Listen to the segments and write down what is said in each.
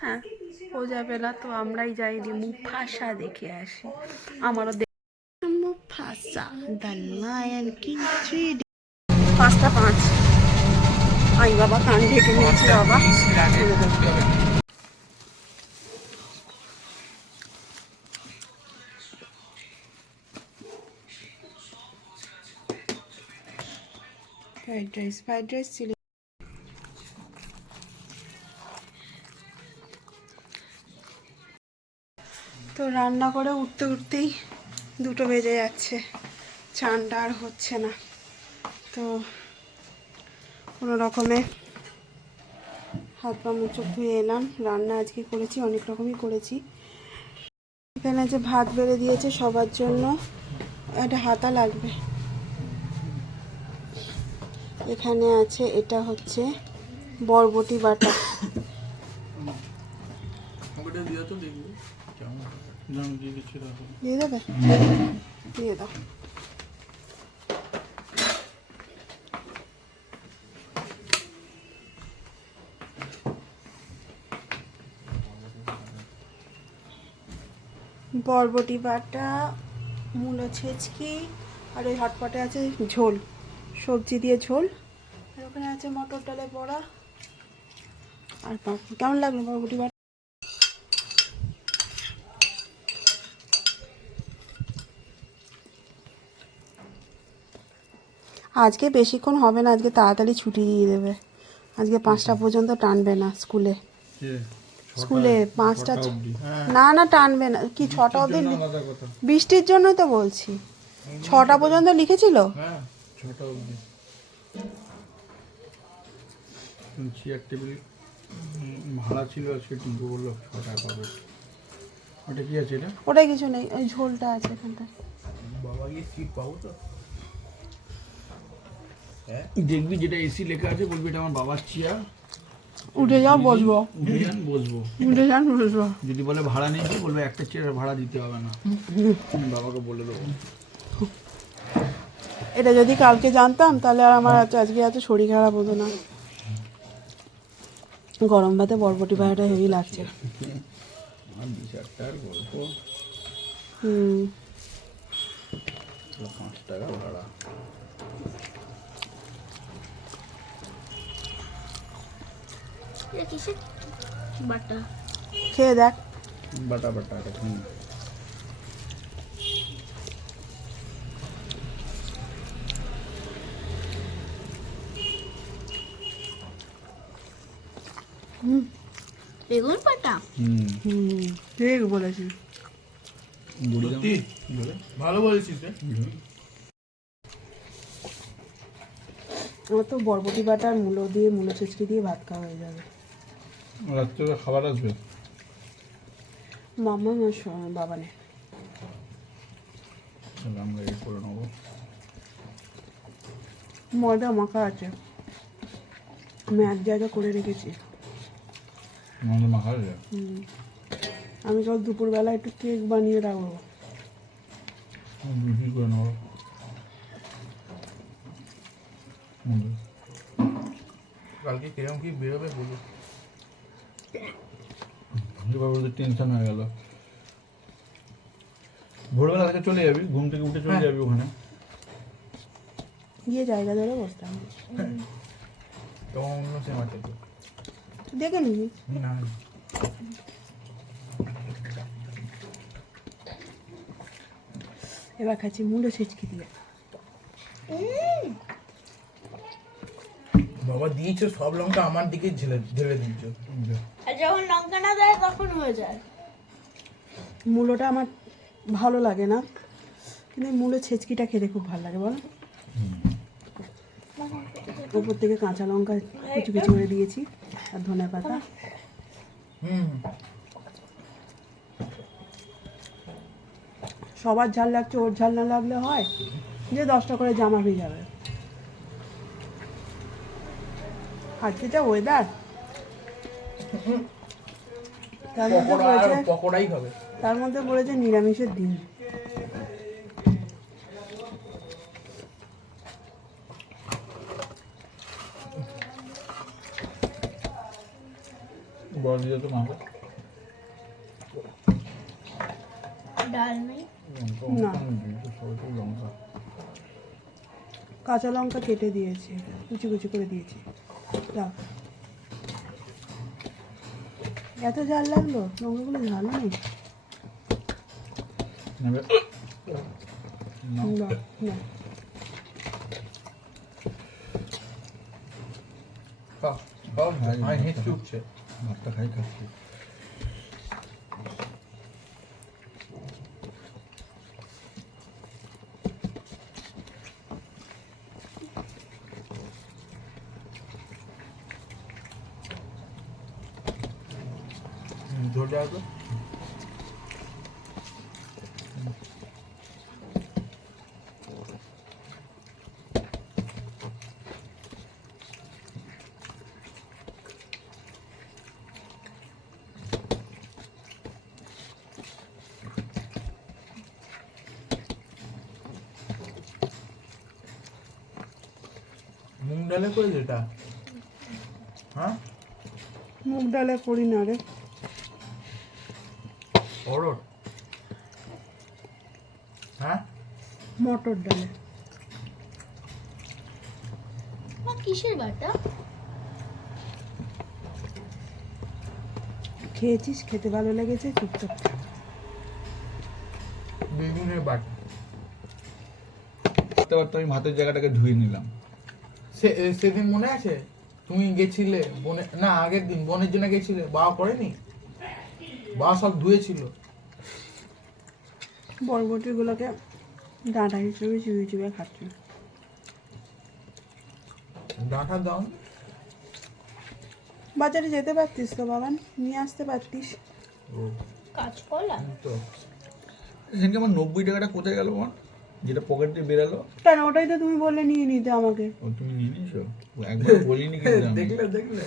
হ্যাঁ ও যাবে না তো আমরাই যাইনি মুফাসা দেখে আসি। আমারও Mufasa the Lion King three পাঁচটা পাঁচ। আই বাবা কান ঢেকে নিয়েছি বাবা। ফ্রাইড রাইস ফ্রাইড রাইস ছিল রান্না করে উঠতে উঠতেই দুটো বেজে যাচ্ছে। চানটা আর হচ্ছে না। তো কোনো রকমে হাত পা মুখ চোখ ধুয়ে এলাম। রান্না আজকে করেছি, অনেক রকমই করেছি। এখানে যে ভাত বেড়ে দিয়েছে সবার জন্য, একটা হাতা লাগবে। এখানে আছে, এটা হচ্ছে বরবটি বাটা। দিয়ে দেবে দিয়ে দাও বরবটি বাটা মূলো ছেচকি আর ওই হটপটে আছে ঝোল। সবজি দিয়ে ঝোল। আর ওখানে আছে মটর ডালে বড়া। আর কেমন লাগল বরবটি বাটা? আজকে বেশিক্ষণ হবে না আজকে তাড়াতাড়ি ছুটি দিয়ে দেবে। আজকে পাঁচটা পর্যন্ত টানবে না স্কুলে। স্কুলে পাঁচটা না না টানবে না। কি ছটা অবধি বৃষ্টির জন্যই তো বলছি। ছটা পর্যন্ত লিখেছিল? হ্যাঁ ছটা অবধি। চেয়ার টেবিল ভাড়া ছিল আজকে টিঙ্কু বলল ছটা পাবে। ওটা কি আছে এটা? ওটাই কিছু নেই ওই ঝোলটা আছে এখানটা বাবা গিয়ে সিট পাবো তো? দেখবি যেটা এসি লেখা আছে বলবি এটা আমার বাবার চেয়ার। উঠে যাও বসবো। উঠে যান বসবো। উঠে যান বসবো। যদি বলে ভাড়া নিয়েছি বলব একটা চেয়ার ভাড়া দিতে হবে না। বাবাকে বলে দেবো। এটা যদি কালকে জানতাম তাহলে আর আমার এত আজকে এত শরীর খারাপ হতো না। গরম ভাতে বরবটি ভাড়াটা হেভি লাগছে। হুম। পাঁচ টাকা ভাড়া। কিসের বাটা। খেয়ে দেখ। বাটা বাটা হুম। বেগুন বাটা? হুম। হুম ঠিক বলেছিস। ভালো বলেছিস রে। আমার তো বরবটি বাটা আর মূলো দিয়ে মূলো ছেচকি দিয়ে ভাত খাওয়া হয়ে যাবে। রাত্রে খাবার আসবে? মামা বাবা নেই। তাহলে আমরা এই করে নেব। ময়দা মাখা আছে। আমি এক জায়গা করে রেখেছি। আমাদের মাখা আছে? আমি সব দুপুরবেলা একটু কেক বানিয়ে রাখব। রুটি করে নেব? কালকে কিরম কি বেরোবে বলো এবার ওদের টেনশন হয়ে গেল। ভোরবেলা থেকে চলে যাবি ঘুম থেকে উঠে চলে যাবি ওখানে। গিয়ে জায়গা ধরে বসতাম। তখন অন্য সিনেমা থেকে দেখে নিবি। না। এবার খাচ্ছি মূলো ছেচকি দিয়ে। বাবা দিয়েছ সব লঙ্কা আমার দিকে ঝেলে ঢেলে আর যখন লঙ্কা না দেয় তখন হয়ে যায়। মূলোটা আমার ভালো লাগে না কিন্তু মূলো ছেচকিটা খেতে খুব ভালো লাগে বলো। উপর থেকে কাঁচা লঙ্কা কুচি কুচি করে দিয়েছি আর ধনে পাতা। হুম। সবার ঝাল লাগছে ওর ঝাল না লাগলে হয় যে দশটা করে জামা হয়ে যাবে আজকে যা ওয়েদার তার মধ্যে বলেছে পকোড়াই হবে। তার মধ্যে বলেছে নিরামিষের দিন। দিয়ে তো ডাল নেই? না। কাঁচা লঙ্কা কেটে দিয়েছে কুচি কুচি করে দিয়েছি। দাও। এত ঝাল লাগল লঙ্কাগুলো ঝালও নেই না না না খাও খাও আমি হেঁচ চুপছে ভাতটা খাই খাচ্ছি ধরে আসবে মুগ ডালে করে যেটা হ্যাঁ? মুগ ডালে করি না রে। অরড় হ্যাঁ? মটর ডালে। মা কিসের বাটা? খেয়েছিস? খেতে ভালো লেগেছে? চুপচাপ বেগুনের বাটা। করতে পারতো আমি ভাতের জায়গাটাকে ধুয়ে নিলাম। সেদিন মনে আছে? তুমি গেছিলে বনে না আগের দিন বনের জন্য গেছিলে বাবা করেনি বাবা সব ধুয়েছিল বরবটিগুলোকে ডাঁটা হিসেবে চিবিয়ে চিবিয়ে খাচ্ছি। ডাঁটা দাও। বাজারে যেতে পারতিস তো বাবান? নিয়ে আসতে পারতিস। ও। কাঁচকলা? তো। সেদিনকে আমার নব্বই টাকাটা কোথায় গেল বল? যেটা পকেট বেরালো? কেন? ওটাই তো তুমি বললে নিয়ে নিতে আমাকে। ও তুমি নিয়ে নিয়েছো? একবার বলিনি কিন্তু। দেখলে দেখলে।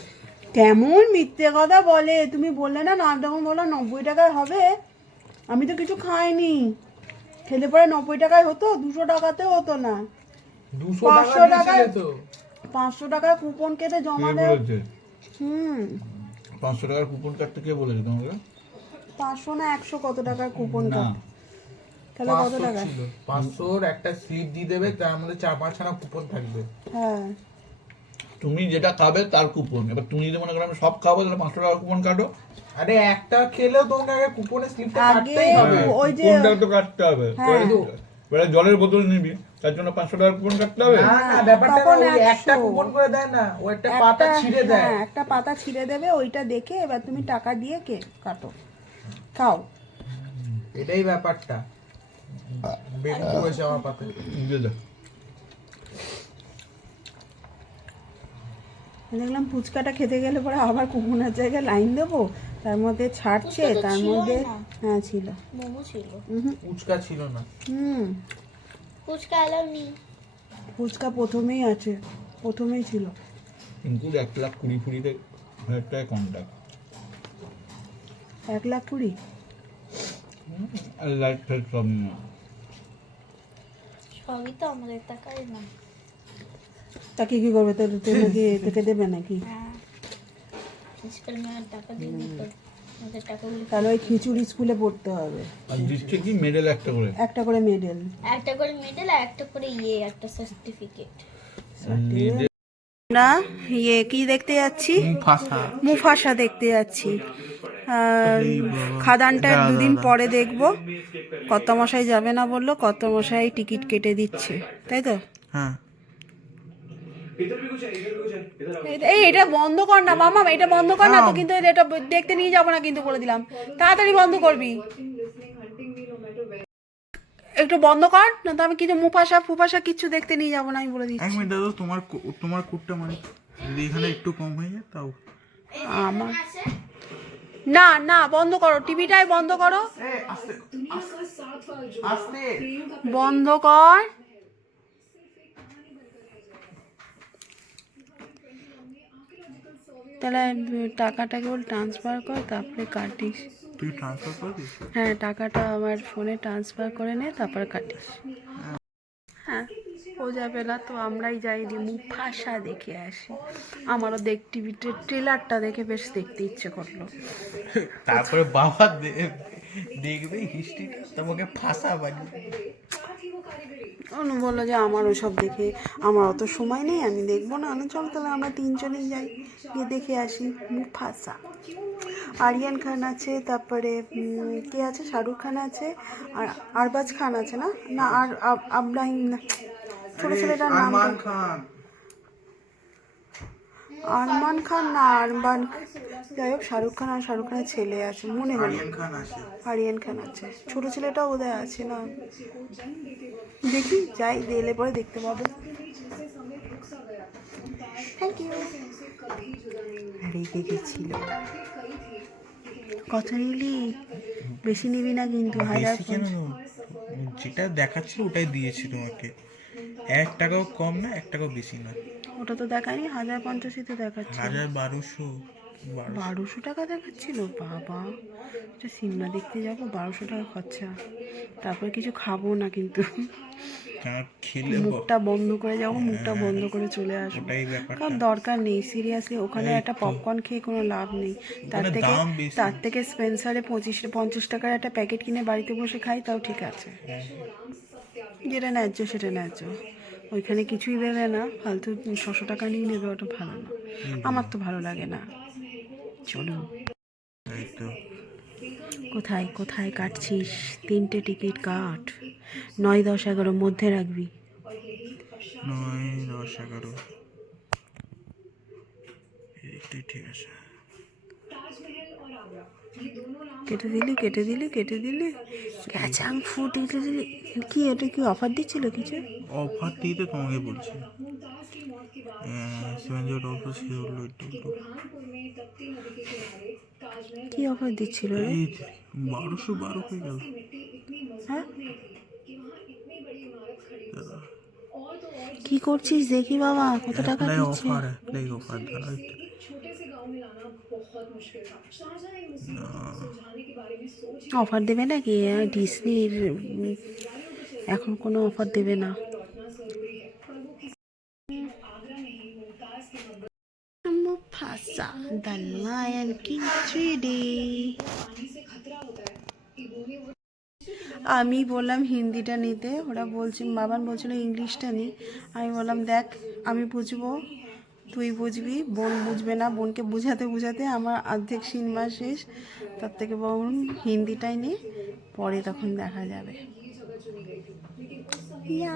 কেমন মিথ্যে কথা বলে? তুমি বললে না না যখন বলল নব্বই টাকায় হবে। আমি তো কিছু খাইনি। খেলে পরে নব্বই টাকায় হতো দুশো টাকাতে হতো না। দুশো পাঁচশো টাকায়- তো? পাঁচশো টাকার কুপন কেটে জমা দেয়। হুম। পাঁচশো টাকার কুপন কাটতে কে বলেছে তোমাকে? পাঁচশো না একশো কত টাকার কুপন না কাটে তাহলে কত টাকা? ছিল। পাঁচশোর একটা স্লিপ দিয়ে দেবে তার মধ্যে চার পাঁচখানা কুপন থাকবে। হ্যাঁ। তুমি যেটা খাবে তার কুপন এবার তুমি যদি মনে করো আমি সব খাব তাহলে পাঁচশো টাকার কুপন কাটো। আরে একটা খেলেও তোমাকে আগে কুপনের স্লিপটা কাটতেই হবে। ওই যে কুপনটাও তো কাটতে হবে। হ্যাঁ। এবারে জলের বোতল নিবি তার জন্য পাঁচশো টাকার কুপন কাটতে হবে? না না ব্যাপারটা ওই একটা কুপন করে দেয় না ও একটা পাতা ছিঁড়ে দেয়। হ্যাঁ একটা পাতা ছিঁড়ে দেবে ওইটা দেখে এবার তুমি টাকা দিয়ে কে কাটো। খাও। এটাই ব্যাপারটা। দেখলাম ফুচকাটা খেতে গেলে পরে আবার কুকুনের জায়গায় লাইন দেবো? তার মধ্যে ছাড়ছে ফুচকা তার মধ্যে হ্যাঁ ছিল। মোমো ছিল। না। হুম। ফুচকা এলাও নি ফুচকা প্রথমেই আছে প্রথমেই ছিল। কিন্তু এক লাখ কুড়ি ফুড়িতে হাজার টাকা কম এক লাখ কুড়ি? লাইট ফাইট সব নিয়ে সবই তো আমাদের টাকাই না। তা কি কি করবে? তোর তোর নাকি থেকে দেবে নাকি? হ্যাঁ। তাহলে ওই খিচুড়ি স্কুলে পড়তে হবে। আর দিচ্ছে কি? মেডেল একটা করে। একটা করে মেডেল। একটা করে মেডেল আর একটা করে ইয়ে একটা সার্টিফিকেট আমরা ইয়ে কি দেখতে যাচ্ছি? মুফাসা। দেখতে যাচ্ছি। খাদানটা দুদিন পরে দেখব। কত মশাই যাবে না বলল কত মশাই টিকিট কেটে দিচ্ছে। তাই তো? হ্যাঁ। এই- এই এটা বন্ধ কর না মামা এটা বন্ধ কর না তো কিন্তু এটা দেখতে নিয়ে যাব না কিন্তু বলে দিলাম। তাড়াতাড়ি বন্ধ করবি। একটু বন্ধ কর না তো আমি কিছু মুফাসা ফুফাসা কিছু দেখতে নিয়ে যাব না আমি বলে এক দিচ্ছি মিনিট দাদা তোমার তোমার কুটটা মানে যদি এখানে একটু কম হয়ে যায় তাও। আমার না না বন্ধ করো টিভিটাই বন্ধ করো। আস্তে বন্ধ কর। তাহলে টাকাটাকে ট্রান্সফার কর তারপরে কাটিস। তুই ট্রান্সফার করবি হ্যাঁ টাকাটা আমার ফোনে ট্রান্সফার করে নে তারপর কাটিস। হ্যাঁ ও যাবে না তো আমরাই যাই দিয়ে মুফাসা দেখে আসি। আমারও দেখ টিভিতে ট্রেলারটা দেখে বেশ দেখতে ইচ্ছে করল। তারপরে বাবা দেখবে হিস্ট্রিটা তোমাকে ফাঁসা বানিয়ে অনু বলল যে আমার ওসব দেখে আমার অত সময় নেই আমি দেখব না। আমি চল তাহলে আমরা তিনজনেই যাই গিয়ে দেখে আসি মুফাসা আরিয়ান খান আছে তারপরে কে আছে? শাহরুখ খান আছে আর আরবাজ খান আছে না? না আর আব- আব্রাহিম না ছোটো ছেলেটার নাম আরমান খান। আরমান খান না আরমান যাই হোক শাহরুখ খান আর শাহরুখ খানের ছেলে আছে মনে হয় আরিয়ান খান আছে। ছোট ছেলেটাও বোধহয় আছে না? দেখি যাই এলে পরে দেখতে পাবো। থ্যাংক ইউ রেগে গেছিল কথা নিলি বেশি নিবি না কিন্তু হাজার বেশি কেন যেটা দেখাচ্ছিল ওটাই দিয়েছি তোমাকে। এক টাকাও কম না এক টাকাও বেশি না। ওটা তো দেখায়নি হাজার পঞ্চাশই তো দেখাচ্ছে হাজার বারোশো বারো বারোশো টাকা দেখাচ্ছিল? বাবা এটা সিনেমা দেখতে যাব বারোশো টাকা খরচা। তারপরে কিছু খাব না কিন্তু। আর খেলে মুখটা বন্ধ করে যাব মুখটা বন্ধ করে চলে আসব কারণ দরকার নেই সিরিয়াসলি ওখানে একটা পপকর্ন খেয়ে কোনো লাভ নেই। তার থেকে তার থেকে স্পেন্সারে পঁচিশ পঞ্চাশ টাকার একটা প্যাকেট কিনে বাড়িতে বসে খাই তাও ঠিক আছে। যেটা ন্যায্য সেটা ন্যায্য। ওইখানে কিছুই দেবে না ফালতু ছশো টাকা নিয়ে নেবে ওটা ভালো না। আমার তো ভালো লাগে না। চলুন কোথায় কোথায় কাটছিস? তিনটে টিকিট কাট। নয় দশ এগারো মধ্যে রাখবি। নয় দশ এগারো। ঠিক আছে। কেটে দিলি কেটে দিলি কেটে দিলি। ক্যাচাং ফুট কেটে দিলি। কি এটা কি অফার দিচ্ছিল কিছু? অফার দিয়ে তো তোমাকে বলছি। Seven zero double four zero কি অফার দিচ্ছিল বারোশো বারো হয়ে গেল। হ্যাঁ? কি করছিস? দেখি বাবা কত টাকা দিচ্ছে। অফার দেবে নাকি? ডিসনির এখন কোনো অফার দেবে না। Mufasa, the Lion King 3D আমি বললাম হিন্দিটা নিতে, ওরা বলছে, বাবান বলছিল ইংলিশটা নি। আমি বললাম, দেখ, আমি বুঝব, তুই বুঝবি, বোন বুঝবে না, বোনকে বুঝাতে বুঝাতে আমার অর্ধেক সিনেমা শেষ। তার থেকে বরং হিন্দিটাই নে, পরে তখন দেখা যাবে। ইয়া।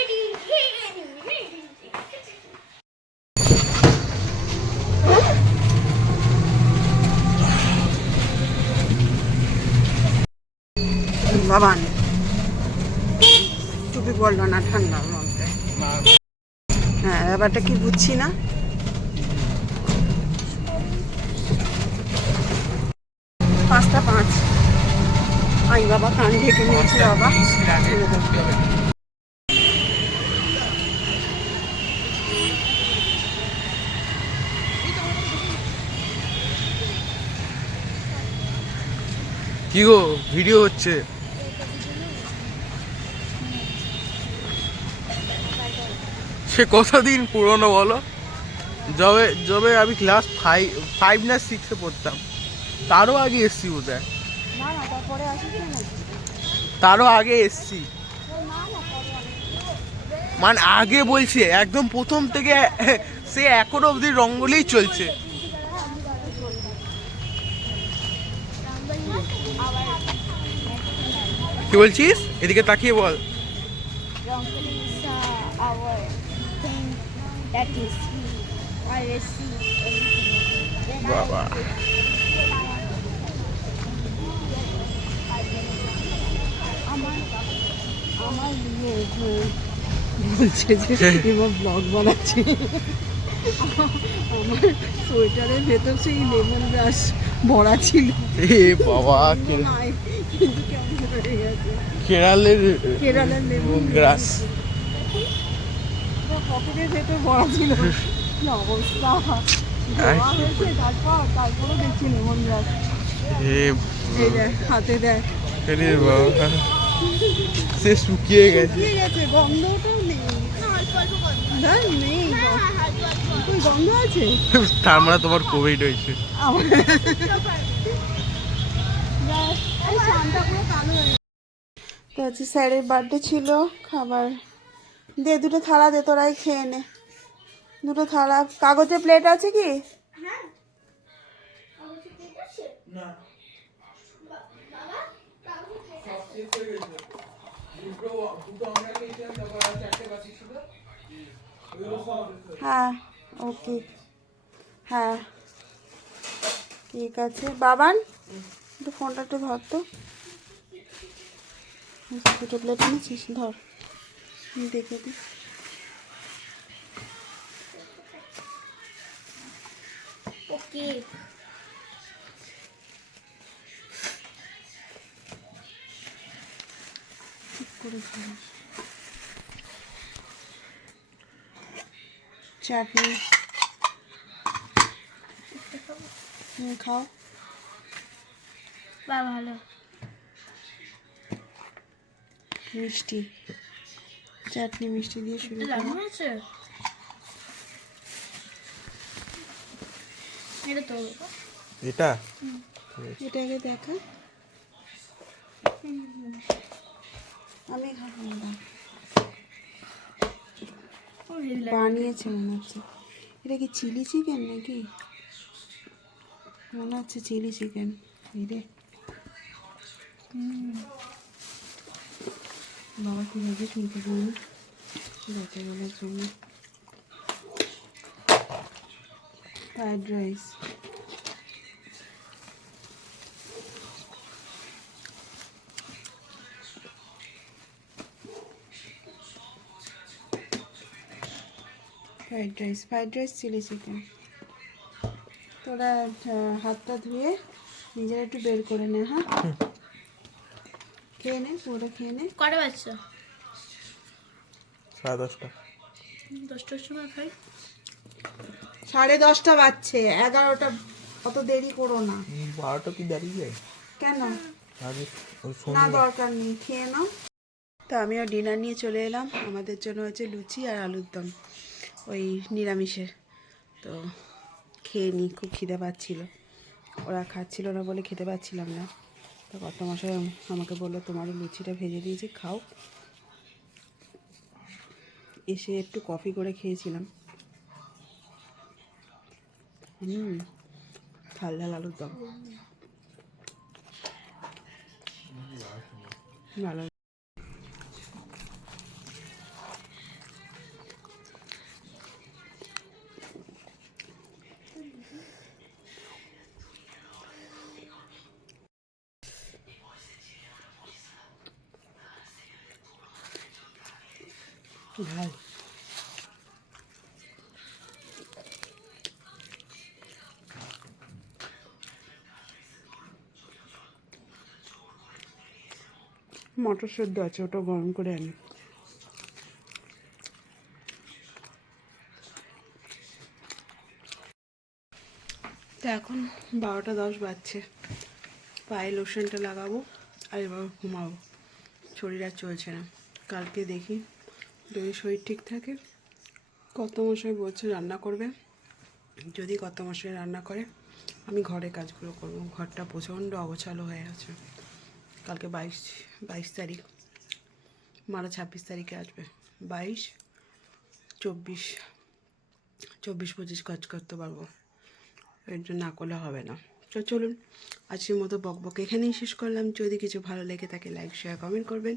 বাবান। টুপি পড়ল না ঠান্ডার মধ্যে হ্যাঁ ব্যাপারটা কি বুঝছি না? পাঁচটা পাঁচ। আই বাবা, কান ঢেকে নিয়েছে বাবা। কি গো, ভিডিও হচ্ছে? সে কতদিন পুরনো বলো? যবে যবে আমি ক্লাস ফাইভ ফাইভ না সিক্সে পড়তাম। তারও আগে এসছি বোধ হয় তারও আগে এসছি। মানে আগে বলছে একদম প্রথম থেকে সে এখনও অবধি রঙ্গলেই চলছে। কি বলছিস? এদিকে তাকিয়ে বল। That is I see everything. বাবা আমার বলছে যে এবার ব্লগ বানাচ্ছি আমার সোয়েটারের ভেতর সেই লেমন গ্রাস। ভরা ছিল এ বাবা কেরালের কেরালার লেমন গ্রাস। পকেটের ভেতর ভরা ছিল। কি অবস্থা? তারপর তারপরও দেখছি হাতে সে শুকিয়ে গেছে। গন্ধটাও নেই। আছে? তার মানে তোমার কোভিড হয়েছে। তো হচ্ছে স্যারের বার্থডে ছিল খাবার দে দুটো থালা দে তোরাই খেয়ে নে। দুটো থালা। কাগজের প্লেট আছে কি? হ্যাঁ। ওকে হ্যাঁ ঠিক আছে। বাবান একটু ফোনটা একটু ধর তো। দুটো প্লেট এনেছিস ধর। দেখে দি ওকে। ঠিক করে চাটনি। খাও। বা ভালো। মিষ্টি। চাটনি মিষ্টি দিয়ে শুরু করো। এটা তো এটা? এটাকে দেখা। আমি খাব না। বানিয়েছে মনে হচ্ছে। এটা কি চিলি চিকেন নাকি? মনে হচ্ছে চিলি চিকেন। এই রে। বাবা কি ভেবে শুনতে পারি রাতেবেলার জন্য fried rice fried rice fried rice chilli chicken তোরা হাতটা ধুয়ে নিজেরা একটু বের করে নে হ্যাঁ? খেয়ে নে পুরোটা খেয়ে নে। কটা বাচ্চা সাড়ে দশটা। দশটার সময় খাই। সাড়ে দশটা বাজছে এগারোটা অত দেরি করো না। বারোটা কি দাঁড়িয়ে যায় কেন? না দরকার নেই খেয়ে নাও। তো আমিও ডিনার নিয়ে চলে এলাম। আমাদের জন্য হচ্ছে লুচি আর আলুর দম ওই নিরামিষের। তো খেয়ে নিই খুব খিদে পাচ্ছিল। ওরা খাচ্ছিল না বলে খেতে পাচ্ছিলাম না। তো কত মশাই, আমাকে বলল তোমার লুচিটা ভেজে দিয়েছি, খাও। এসে একটু কফি করে খেয়েছিলাম। হুম ঝাল আলুর দম। ভালো ঝাল মটর সেদ্ধ আছে, ওটা গরম করে আনি। তো এখন বারোটা দশ বাজছে। পায়ে লোশনটা লাগাবো আর এবার ঘুমাবো। শরীর আর চলছে না। কালকে দেখি। যদি শরীর ঠিক থাকে। কত মশাই বলছে রান্না করবে? যদি কত মশাই রান্না করে, আমি ঘরে কাজগুলো করব। ঘরটা প্রচণ্ড অগোছালো হয়ে আছে। কালকে বাইশ বাইশ তারিখ। মারা ছাব্বিশ তারিখে আসবে। বাইশ, চব্বিশ চব্বিশ পঁচিশ কাজ করতে পারব। এর জন্য না করলে হবে না। তো চলুন, আজকের মতো বকবক এখানেই শেষ করলাম। যদি কিছু ভালো লেগে থাকে লাইক শেয়ার কমেন্ট করবেন।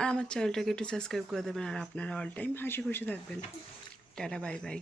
আর আমার চ্যানেলটাকে একটু সাবস্ক্রাইব করে দেবেন, আর আপনারা অল টাইম হাসি খুশি থাকবেন। Tata bye bye